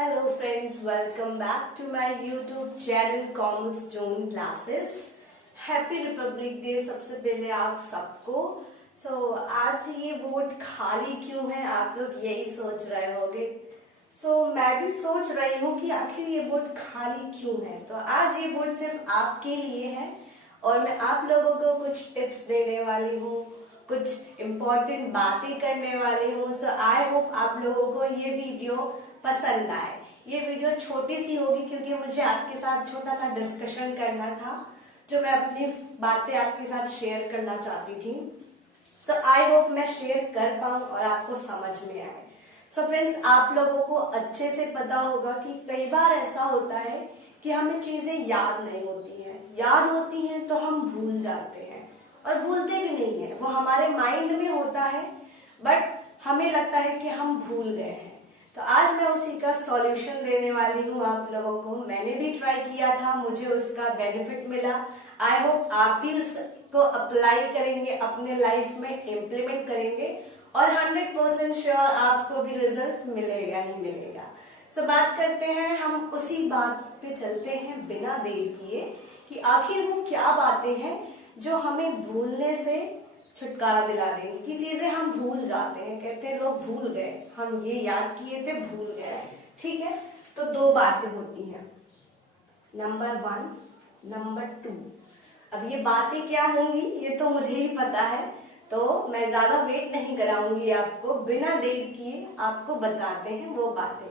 Hello friends, welcome back to my YouTube channel Common Stone Classes. Happy Republic day सबसे पहले आप सबको। आज ये वोट खाली क्यों है, आप लोग यही सोच रहे होंगे। मैं भी सोच रही हूँ कि आखिर ये वोट खाली क्यों है। तो आज ये वोट सिर्फ आपके लिए है और मैं आप लोगों को कुछ टिप्स देने वाली हूँ, कुछ इम्पोर्टेंट बातें करने वाली हूँ। आई होप आप लोगों को ये वीडियो पसंद आए। ये वीडियो छोटी सी होगी क्योंकि मुझे आपके साथ छोटा सा डिस्कशन करना था, जो मैं अपनी बातें आपके साथ शेयर करना चाहती थी। आई होप मैं शेयर कर पाऊँ और आपको समझ में आए। फ्रेंड्स, आप लोगों को अच्छे से पता होगा कि कई बार ऐसा होता है कि हमें चीजें याद नहीं होती हैं, याद होती हैं तो हम भूल जाते हैं और भूलते भी नहीं है। वो हमारे माइंड में होता है बट हमें लगता है कि हम भूल गए हैं। तो आज मैं उसी का सॉल्यूशन देने वाली हूँ आप लोगों को। मैंने भी ट्राई किया था, मुझे उसका बेनिफिट मिला। आई होप आप भी उसको अप्लाई करेंगे, अपने लाइफ में इम्प्लीमेंट करेंगे और 100% श्योर आपको भी रिजल्ट मिलेगा ही मिलेगा। बात करते हैं, हम उसी बात पे चलते हैं बिना देर किए कि आखिर वो क्या बातें हैं जो हमें भूलने से छुटकारा दिला देंगे। कि चीजें हम भूल जाते हैं, कहते हैं लोग भूल गए, हम ये याद किए थे भूल गए। ठीक है, तो दो बातें होती हैं, नंबर 1, नंबर 2। अब ये बातें क्या होंगी ये तो मुझे ही पता है, तो मैं ज्यादा वेट नहीं कराऊंगी, आपको बिना देर किए आपको बताते हैं वो बातें।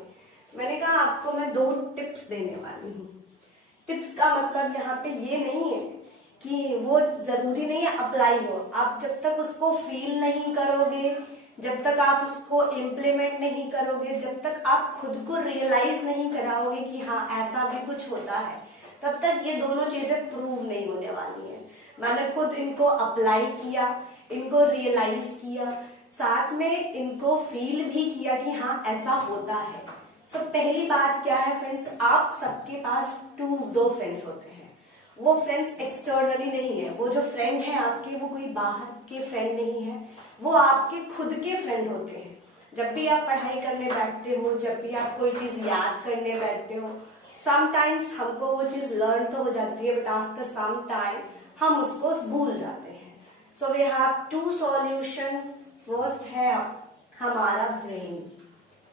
मैंने कहा आपको मैं 2 टिप्स देने वाली हूँ। टिप्स का मतलब यहाँ पे ये नहीं है कि वो जरूरी नहीं है अप्लाई हो। आप जब तक उसको फील नहीं करोगे, जब तक आप उसको इम्प्लीमेंट नहीं करोगे, जब तक आप खुद को रियलाइज नहीं कराओगे कि हाँ ऐसा भी कुछ होता है, तब तक ये दोनों चीजें प्रूव नहीं होने वाली हैं। मैंने खुद इनको अप्लाई किया, इनको रियलाइज किया, साथ में इनको फील भी किया कि हाँ ऐसा होता है। पहली बात क्या है फ्रेंड्स, आप सबके पास 2 फ्रेंड्स होते हैं। वो फ्रेंड्स एक्सटर्नली नहीं है, वो जो फ्रेंड है आपके वो कोई बाहर के फ्रेंड नहीं है, वो आपके खुद के फ्रेंड होते हैं। जब भी आप पढ़ाई करने बैठते हो, जब भी आप कोई चीज याद करने बैठते हो, समटाइम्स हमको वो चीज लर्न तो हो जाती है बट आफ्टर सम टाइम हम उसको भूल जाते हैं। We have 2 solution. फर्स्ट है हमारा ब्रेन।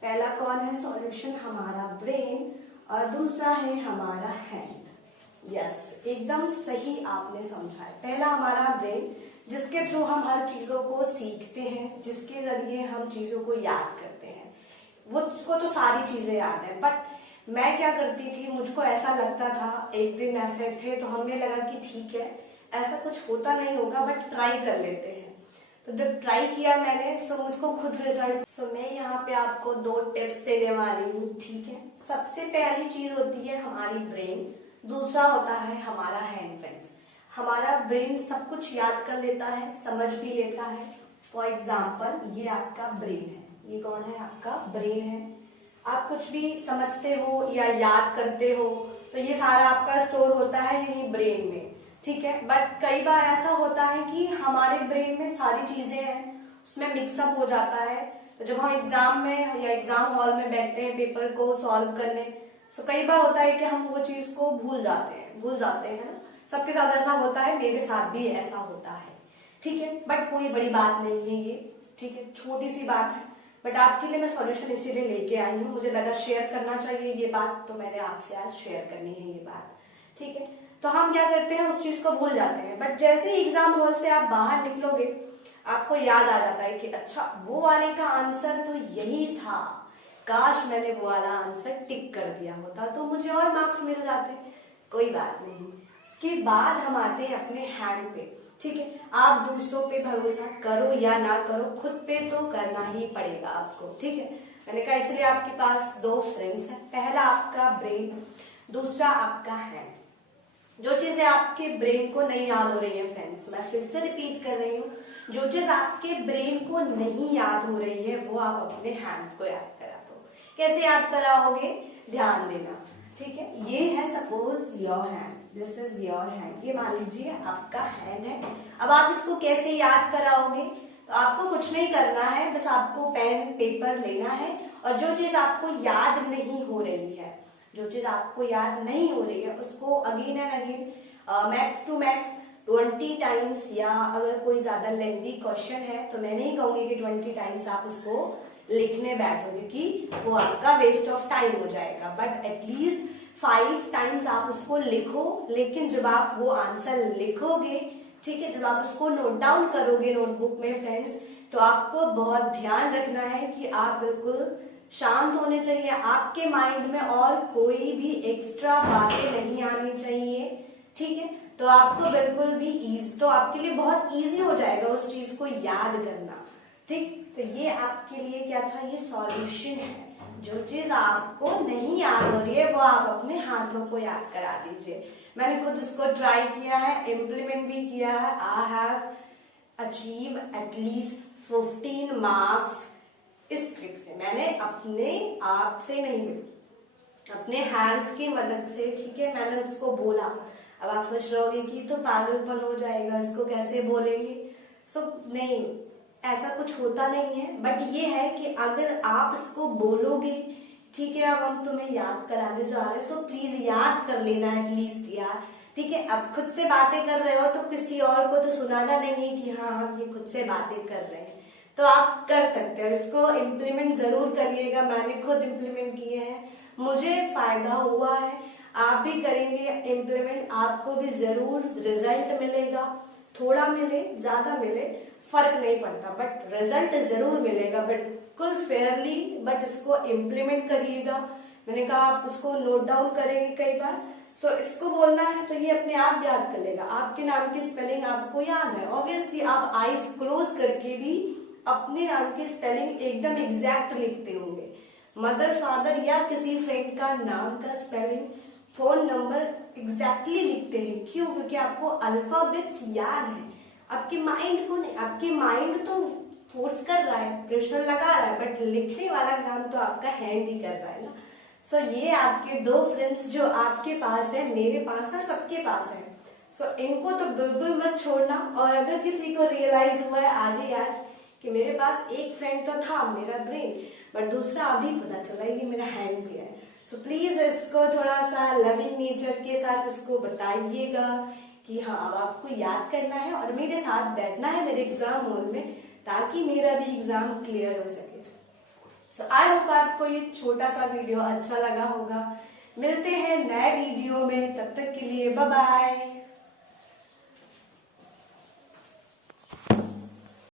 पहला कौन है सॉल्यूशन? हमारा ब्रेन। और दूसरा है हमारा हैंड। यस, एकदम सही आपने समझा है। पहला हमारा ब्रेन, जिसके थ्रू हम हर चीजों को सीखते हैं, जिसके जरिए हम चीजों को याद करते हैं। वो उसको तो सारी चीजें याद है, बट मैं क्या करती थी, मुझको ऐसा लगता था, एक दिन ऐसे थे तो हमें लगा कि ठीक है ऐसा कुछ होता नहीं होगा बट ट्राई कर लेते हैं। तो जब ट्राई किया मैंने तो मुझको खुद रिजल्ट। मैं यहाँ पे आपको 2 टिप्स देने वाली हूँ। ठीक है, सबसे पहली चीज होती है हमारी ब्रेन, दूसरा होता है हमारा हैंड। फ्रेंड्स, हमारा ब्रेन सब कुछ याद कर लेता है, समझ भी लेता है। फॉर एग्जाम्पल ये आपका ब्रेन है, ये कौन है? आपका ब्रेन है। आप कुछ भी समझते हो या याद करते हो तो ये सारा आपका स्टोर होता है यही ब्रेन में। ठीक है, बट कई बार ऐसा होता है कि हमारे ब्रेन में सारी चीजें हैं, उसमें मिक्सअप हो जाता है। तो जब हम एग्जाम में या एग्जाम हॉल में बैठते हैं पेपर को सॉल्व करने, तो कई बार होता है कि हम वो चीज को भूल जाते हैं ना। सबके साथ ऐसा होता है, मेरे साथ भी ऐसा होता है। ठीक है, बट कोई बड़ी बात नहीं है ये। ठीक है, छोटी सी बात है बट आपके लिए मैं सॉल्यूशन इसीलिए लेके आई हूँ। मुझे लगा शेयर करना चाहिए ये बात, तो मैंने आपसे आज शेयर करनी है ये बात। ठीक है, तो हम क्या करते हैं, उस चीज को भूल जाते हैं, बट जैसे ही एग्जाम हॉल से आप बाहर निकलोगे आपको याद आ जाता है कि अच्छा वो वाले का आंसर तो यही था, काश मैंने वो वाला आंसर टिक कर दिया होता तो मुझे और मार्क्स मिल जाते। कोई बात नहीं। इसके बाद हम आते हैं अपने हैंड पे। ठीक है, आप दूसरों पे भरोसा करो या ना करो, खुद पे तो करना ही पड़ेगा आपको। ठीक है, मैंने कहा इसलिए आपके पास 2 फ्रेंड्स हैं, पहला आपका ब्रेन, दूसरा आपका हैंड। जो चीजें आपके ब्रेन को नहीं याद हो रही है फ्रेंड्स, मैं फिर से रिपीट कर रही हूँ, जो चीज आपके ब्रेन को नहीं याद हो रही है वो आप अपने हैंड को याद करा दो। कैसे याद कराओगे? ध्यान देना। ठीक है, ये है suppose your hand, this is your hand, ये मान लीजिए आपका हैंड है। अब आप इसको कैसे याद कराओगे? तो आपको कुछ नहीं करना है, बस आपको पेन पेपर लेना है और जो चीज आपको याद नहीं हो रही है, जो चीज आपको याद नहीं हो रही है उसको again and again max to max 20 times, या अगर कोई ज्यादा लेंथी क्वेश्चन है तो मैं नहीं कहूंगी कि 20 टाइम्स आप उसको लिखने बैठो, क्योंकि वो आपका वेस्ट ऑफ टाइम हो जाएगा। बट एटलीस्ट 5 टाइम्स आप उसको लिखो। लेकिन जब आप वो आंसर लिखोगे, ठीक है, जब आप उसको नोट डाउन करोगे नोटबुक में फ्रेंड्स, तो आपको बहुत ध्यान रखना है कि आप बिल्कुल शांत होने चाहिए, आपके माइंड में और कोई भी एक्स्ट्रा बातें नहीं आनी चाहिए, ठीक है। तो आपको बिल्कुल भी तो आपके लिए बहुत इजी हो जाएगा उस चीज को याद करना, ठीक। तो ये आपके लिए क्या था, ये सॉल्यूशन है। जो चीज आपको नहीं याद हो रही है वो आप अपने हाथों को याद करा दीजिए। मैंने खुद इसको ट्राई किया है, इम्प्लीमेंट भी किया है। I have achieve at least 15 marks इस ट्रिक से। मैंने अपने आप से नहीं, अपने हैंड्स की मदद से, ठीक है, मैंने उसको बोला। अब आप सोच रहे होगे कि तो पागलपन हो जाएगा, इसको कैसे बोलेंगे। नहीं, ऐसा कुछ होता नहीं है। बट ये है कि अगर आप इसको बोलोगे, ठीक है, अब हम तुम्हें याद कराने जा रहे हैं, सो प्लीज याद कर लेना एटलीस्ट यार, ठीक है। अब खुद से बातें कर रहे हो तो किसी और को तो सुनाना नहीं है कि हाँ हम ये खुद से बातें कर रहे हैं, तो आप कर सकते हो। इसको इम्प्लीमेंट जरूर करिएगा, मैंने खुद इम्प्लीमेंट किए हैं, मुझे फायदा हुआ है। आप भी करेंगे इम्प्लीमेंट, आपको भी जरूर रिजल्ट मिलेगा। थोड़ा मिले ज्यादा मिले फर्क नहीं पड़ता, बट रिजल्ट जरूर मिलेगा, बिल्कुल फेयरली। बट इसको इम्प्लीमेंट करिएगा। मैंने कहा आप इसको नोट डाउन करेंगे कई बार, सो इसको बोलना है तो ये अपने आप याद कर लेगा। आपके नाम की स्पेलिंग आपको याद है, ऑब्वियसली आप आईज क्लोज करके भी अपने नाम की स्पेलिंग एकदम एग्जैक्ट लिखते होंगे। मदर फादर या किसी फ्रेंड का नाम का स्पेलिंग, फोन नंबर एग्जैक्टली लिखते हैं। क्यों? क्योंकि आपको अल्फाबेट्स याद है, आपके माइंड को नहीं। आपके माइंड तो फोर्स कर रहा है, प्रेशर लगा रहा है, बट लिखने वाला काम तो आपका हैंड ही कर रहा है ना। सो ये आपके 2 फ्रेंड्स जो आपके पास है, मेरे पास है, सबके पास है। सो इनको तो बिल्कुल मत छोड़ना। और अगर किसी को रियलाइज हुआ है आज ही आज कि मेरे पास एक फ्रेंड तो था मेरा ब्रेन, बट दूसरा अभी पता चला कि मेरा हैंड भी है, सो प्लीज इसको थोड़ा सा लविंग नेचर के साथ इसको बताइएगा कि हाँ अब आपको याद करना है और मेरे साथ बैठना है मेरे एग्जाम हॉल में, ताकि मेरा भी एग्जाम क्लियर हो सके। सो आई होप आपको ये छोटा सा वीडियो अच्छा लगा होगा। मिलते हैं नए वीडियो में, तब तक के लिए बाय बाय।